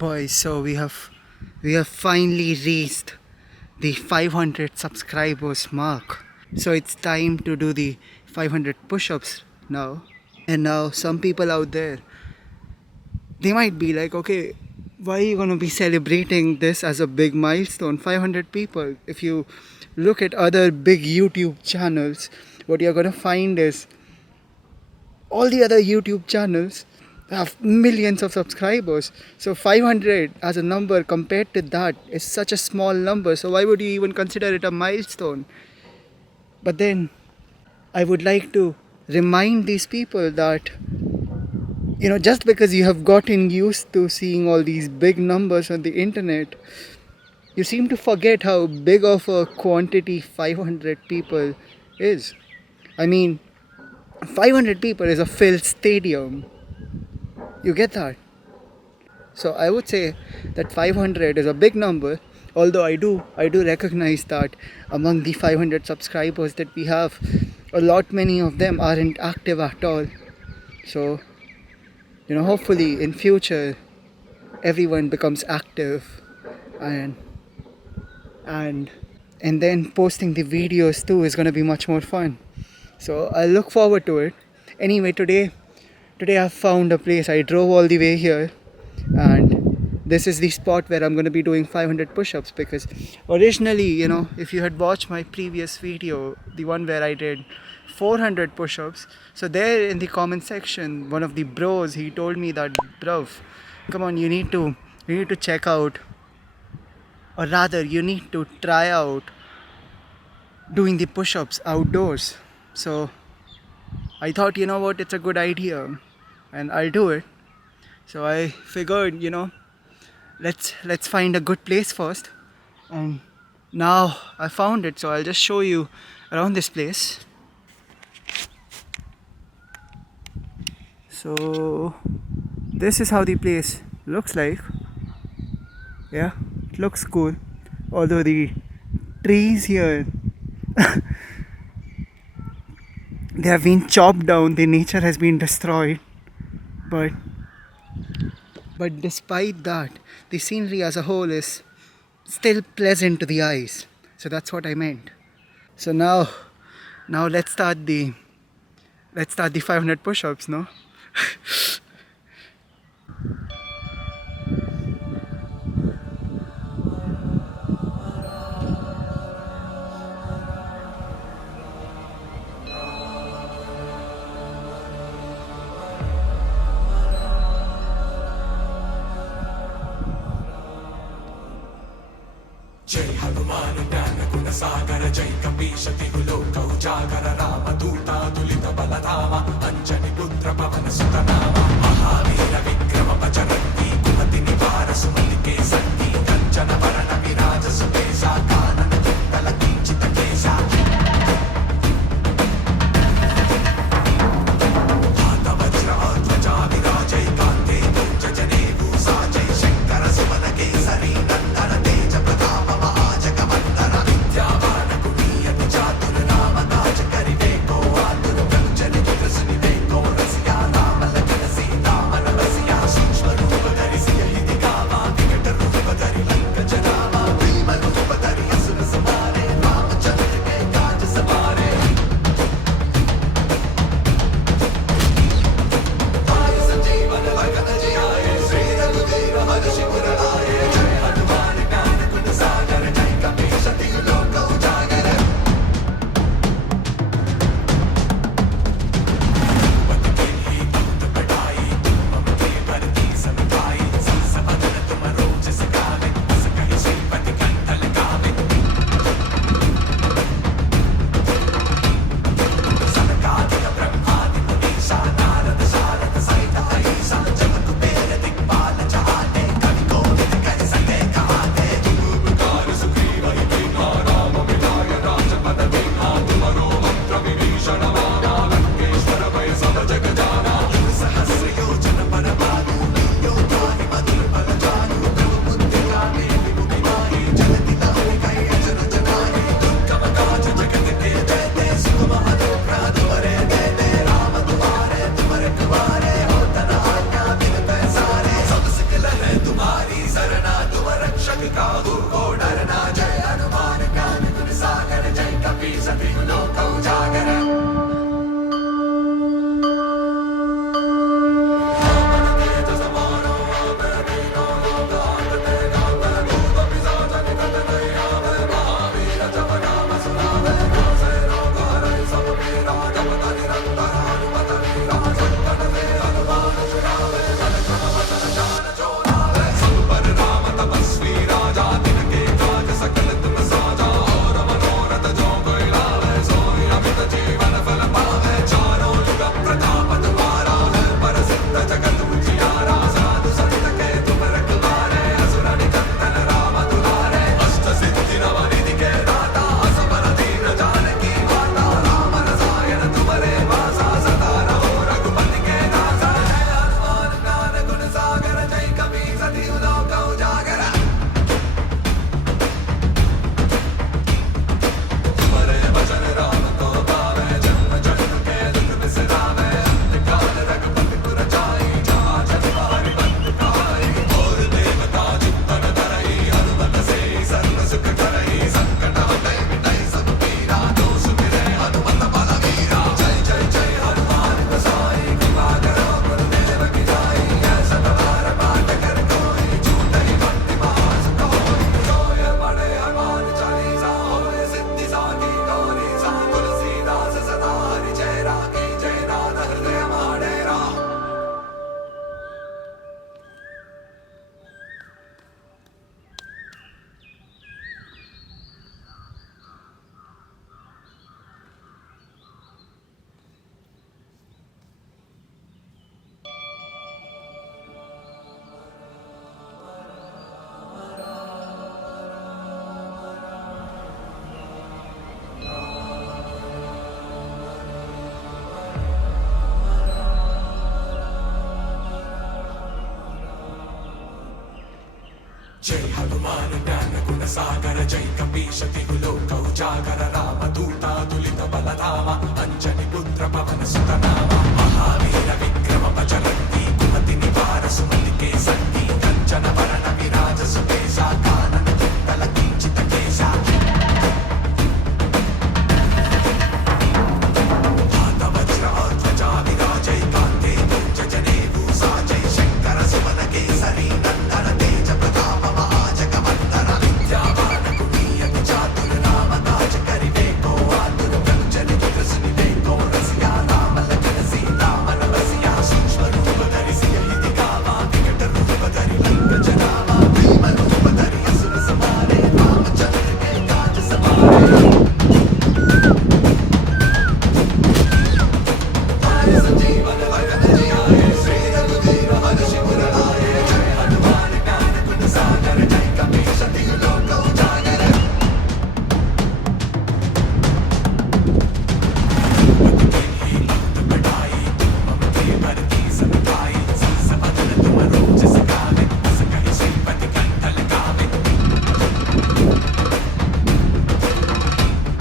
Boys, so we have finally reached the 500 subscribers mark. So it's time to do the 500 push-ups now. And now some people out there, they might be like, okay, why are you gonna be celebrating this as a big milestone? 500 people. If you look at other big YouTube channels, what you're gonna find is all the other YouTube channels have millions of subscribers. So 500 as a number compared to that is such a small number. So why would you even consider it a milestone? But then I would like to remind these people that just because you have gotten used to seeing all these big numbers on the internet, you seem to forget how big of a quantity 500 people is. I mean, 500 people is a filled stadium. You get that? So I would say that 500 is a big number, although I do recognize that among the 500 subscribers that we have, a lot many of them aren't active at all. So hopefully in future everyone becomes active, and then posting the videos too is going to be much more fun. So I look forward to it. Anyway, today I've found a place. I drove all the way here, and this is the spot where I'm going to be doing 500 push-ups, because originally, if you had watched my previous video, the one where I did 400 push-ups, so there in the comment section, one of the bros, he told me that, bruv, come on, you need to check out, or rather you need to try out doing the push-ups outdoors. So I thought, what, it's a good idea and I'll do it. So I figured, let's find a good place first. And now I found it, so I'll just show you around this place. So this is how the place looks like. Yeah, it looks cool. Although the trees here they have been chopped down, the nature has been destroyed. But despite that, the scenery as a whole is still pleasant to the eyes. So that's what I meant. So now let's start the 500 push-ups, no? जय हनुमान ज्ञान गुण सागर जय कपीश तिहु लोक उजागर राम दूता तुलित बलधामा अंजनी पुत्र पवन सुत नामा महावीर विक्रम बजरंगी कुमति निवार सुमति के संगी कंचन वरण विराज सुबेसा कानन कुंडल किंचित केसा हाथ वज्र ध्वजा विराजय कांते कौच जनेऊ साजय शंकर सुमन केसरी नंदन तेज प्रताप Rasiya हनुमान ज्ञान गुण सागर जय कपीश तिहु लोक उजागर रामदूतातुलित बलधामा अंजनी पुत्र पवन सुत नामा महावीर विक्रम बजरंगी कुमति निवार सुमति के संगी कंचन वरण विराज सुकेशा कानन कुंडल किंचित केशा हाथ वज्र और ध्वजा विराजय कांधे मूंज जनेऊ साजय शंकर सुमन केसरी नंदन तेज प्रताप महाजगवंदन विद्यावान गुणीयति चातुर राम काज करिबे को आतुर प्रभु जनित सुनिबे को रसिया राम लखन सीता मन बसिया सूक्ष्म रूप धरि सियहि दिखावा विकट रूप धरि लंक जनावा भीम रूप धरि असुर संहारे रामचंद्र के काज सवारे आए संजीवन लगन जियाए श्री रघुवीर हर्षि उर लाए जय हनुमान ज्ञान गुण सागर जय कपीश तिहु लोक उजागर बढ़ाई तुम मम के भरती समताई संस बदन तुम रोज सगावे अस कहि श्रीपति कंठ लगावे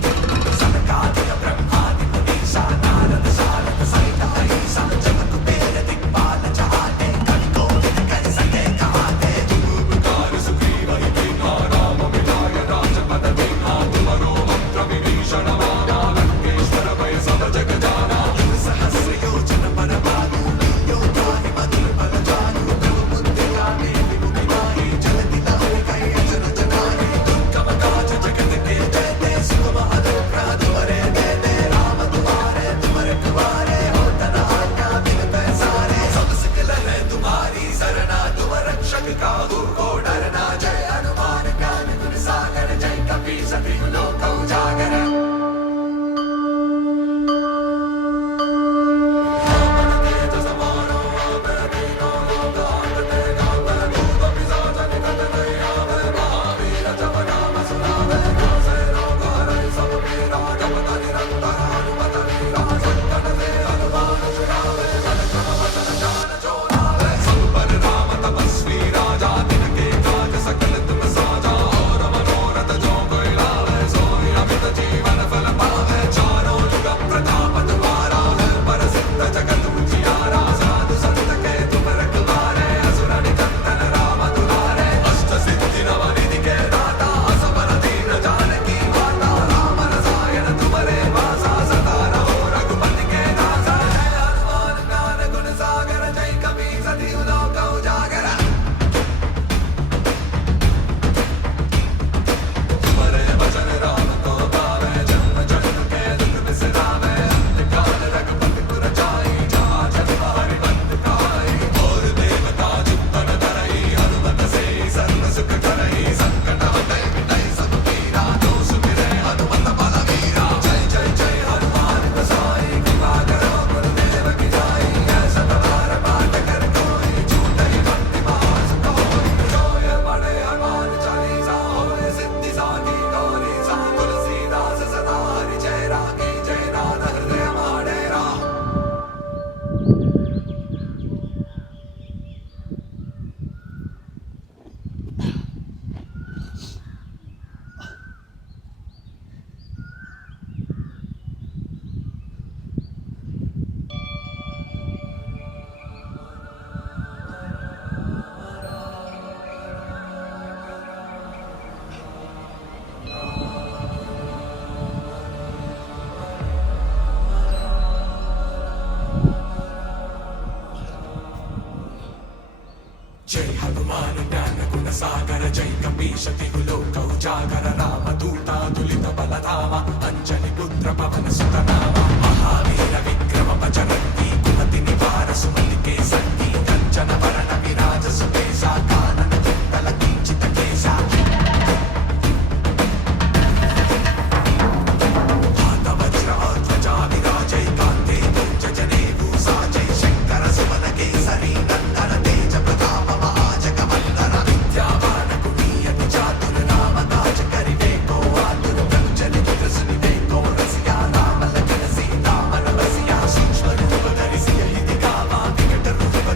सनकादिक ब्रह्मादि मुनीसा नारद सारद सहित अहिसा जगत कुबेर दिक्पाल जहाते कवि कोविद कर सके कहाते तुम उपकार सुग्रीव ही कीन्हा राम मिलाय राजपद दीन्हा तुमरो मंत्र विभीषण माना लंकेश्वर भय सब जग जाना सहस्र योजन पर भानु लील्यो ताहि मधुर फल जानू प्रभु मुद्रिका मेलि मुखि माहि जलति लाहि कहि अचर जनाहि दुर्गम काज जगत के जेते सुगम अनुग्रह तुमरे देते राम तुम्हारे तुम रखवारे होत न आज्ञा बिन पैसारे सब सिकल है तुम्हारी सरना तुम रक्षक काहू को डरना जय हनुमान ज्ञान गुण सागर जय कपीश तिहु लोक उजागर तेज समारो आपे दीनो लोकांते गावे भूत पिशाच निकट नहीं आवे महावीर जप नाम सुनावे से रोग हरै सब पीरा जपत निरंतर हनुमत वीरा संकट से हनुमान छुड़ावे मन क्रम वचन ध्यान जो लावे सब पर राम तपस्वी राजा तिनके काज सकल तुम साजा और मनोरथ जो कोई लावे सोई अमित जीवन फल पावे चारों युग प्रताप तुम्हारा है प्रसिद्ध जगत उजियारा साधु संत के तुम रखवारे असुर निकंदन राम दुलारे अष्ट सिद्धि नव निधि के दाता असबर दीन जानकी माता राम रसायन तुम्हारे वासा सदा रहो रघुपति के दासा जय हनुमान ज्ञान गुण सागर जय कपीश तिहु लोक उजागर तुम्हारे भजन राम को पावे जन्म जन्म के दुख बिसरावे अंत काल रघुपति पुर जाई जहाँ जन्म हरि बंद खाई और देवता चित्तन धरई हनुमत से सर्व सुख करई संकट हटई मिटई सब पीरा जो सुमिरै हनुमत बलवीरा जय जय जय हनुमान गोसाई कृपा करो गुरुदेव की जाई ऐसा प्रकार पाठ कर कोई छूटई भक्ति महान सुख होई जो ये पढ़े हनुमान चालीसा होए सिद्धि साखी गौरी सा तुलसीदास सदा हरि जय रागी जय नाथ हृदय माडेरा जय हनुमान ज्ञान गुण सागर जय कपीश तिहु लोक उजागर रामदूतातुलित बलधामा अंजनी पुत्र पवन सुत नामा महावीर विक्रम बजरंगी कुमति निवार सुमति के संगी कंचन वरण विराज सुकेशा कानन कुंडल किंचित केशा हाथ वज्र और ध्वजा विराजय कांधे मूंज जनेऊ साजय शंकर सुमन केसरी नंदन तेज प्रताप महाजगवंदन विद्यावान गुणीयति चातुर राम काज करिबे को आतुर प्रभु जनित सुनिबे को रसिया राम लखन सीता मन बसिया सूक्ष्म रूप धरि सियहि दिखावा विकट रूप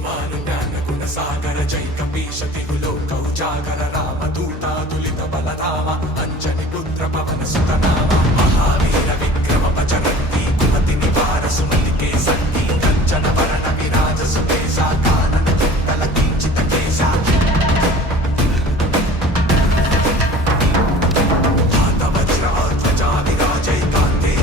హనుమాను జ్ఞాన గుణ సాగర జై కపీశతి లోక ఉజాగర రామదూతాతులిత బలధామ అంజని పుత్ర పవన సుతనామ మహావీర విక్రమ పచరంతి కుమతి నివార సుమతికే సంతి కంచన వరణ విరాజ సుకేశ కానన కుంతల కించిత కేశ హాత వజ్ర ధ్వజా విరాజై కాంతే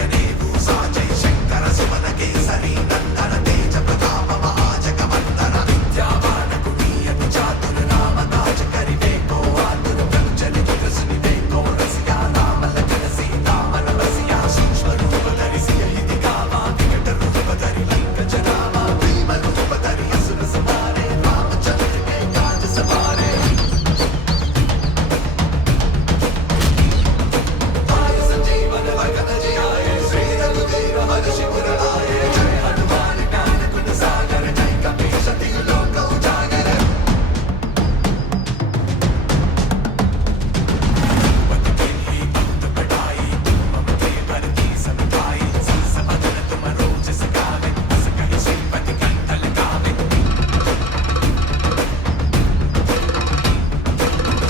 జనే భూసా జై శంకర సుమన కేసరి నందన తేజ ప్రతాప మహాజగవందన విద్యావాన కుటీయతి చాతుర నామ కాజ కరివే కో ఆతుర కంచని తులసిని దే కో రసియా రామ లఖన సీతామన రసియా సూక్ష్మ రూప ధరిసియ హితి కామా వికట రూప ధరి లంక జనామ భీమ రూప ధరి అసుర సమారే రామచంద్ర కే కాజ సవారే आय संजीवन लगन जियाए श्री रघुवीर हर्षि पुर आए जय हनुमान ज्ञान गुण सागर जय कपीशति लोक उजागर पति किन्ही बहुत बढ़ाई तुम मम के भरती समझाई संस बदन तुम रोज सगावे अस कहि श्रीपति कंठ लगावे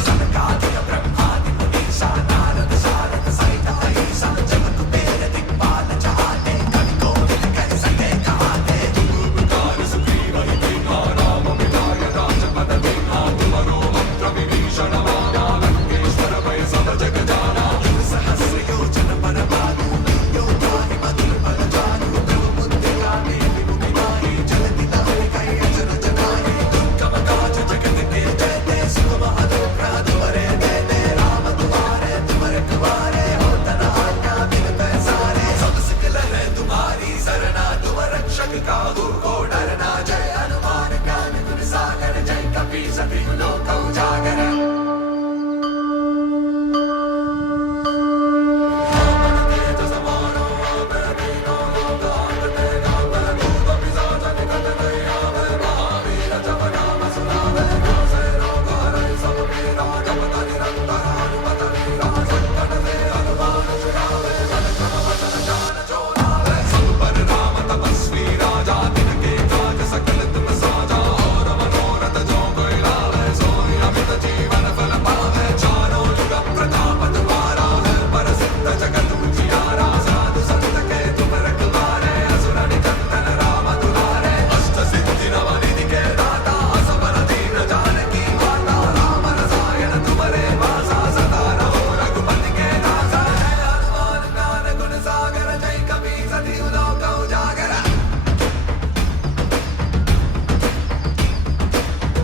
सनकादिक ब्रह्मादि मुनीषा नारद सारद सहित अहिसा जगत कुबेर दिक्पाल जहाते कवि कोविद कर सके कहाते उपकार सुग्रीव ही दीना राम मिलाय राजपद दीना तुमरो मंत्र विभीषण माया लंकेश्वर भय सब जग जाना सहस्र योजन पर भानु लील्यो ताहि मधुर फल जानु प्रभु मुद्रिका मेलि मुखि माहि जलति लहरि कहि अजर जनाहि दुर्गम काज जगत के जयते सुगम अनुग्रह तुमरे देते राम तुम्हारे तुम रखवारे होत न आज्ञा बिन पैसारे सब सिकल है तुम्हारी सरना तुम रक्षक काहू को डरना जय हनुमान ज्ञान गुण सागर जय कपीशति लोक उजागर तेज समारो आपे दीनो लोकांते गावे भूत पिशाच निकट नहीं आवे महावीर जप नाम सुनावे से रोग हरै सब पीरा जपत निरंतर हनुमत वीरा संकट से हनुमान छुड़ावे मन क्रम वचन ध्यान जो लावे सब पर राम तपस्वी राजा तिनके काज सकल तुम साजा और मनोरथ जो कोई लावे सोई अमित जीवन फल पावे चारों युग प्रताप तुम्हारा है प्रसिद्ध जगत उजियारा साधु संत के तुम रखवारे असुर निकंदन राम दुलारे अष्ट सिद्धि नव निधि के दाता असबर दीन जानकी माता राम रसायन तुम्हारे वासा सदा रहो रघुपति के दासा जय हनुमान ज्ञान गुण सागर जय कपीशति लोक उजागर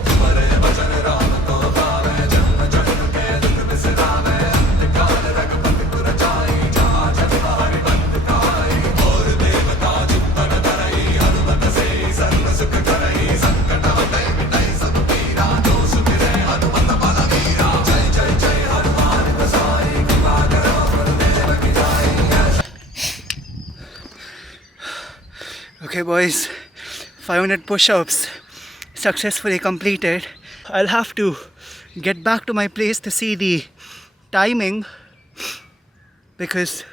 तुम्हारे वचन राम को पावे जन्म जन्म के दुख बिसरावे अंतकाल रघुपति पुर जाई जहाँ जन्म हरि बंद खाई और देवता चित्तन धरई हनुमत से सर्व सुख करई संकट हटई मिटई सब पीरा जो सुमिरै हनुमत बलवीरा जय जय जय हनुमान गोसाई कृपा करो गुरुदेव की जाई Okay, boys, 500 push-ups successfully completed. I'll have to get back to my place to see the timing because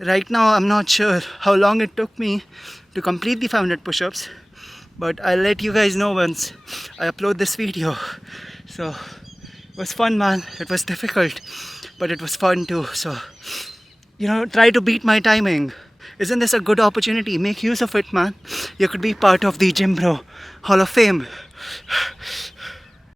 right now I'm not sure how long it took me to complete the 500 push-ups, but I'll let you guys know once I upload this video. So it was fun, man. It was difficult, but it was fun too. So, try to beat my timing. Isn't this a good opportunity? Make use of it, man. You could be part of the Gym Bro Hall of Fame.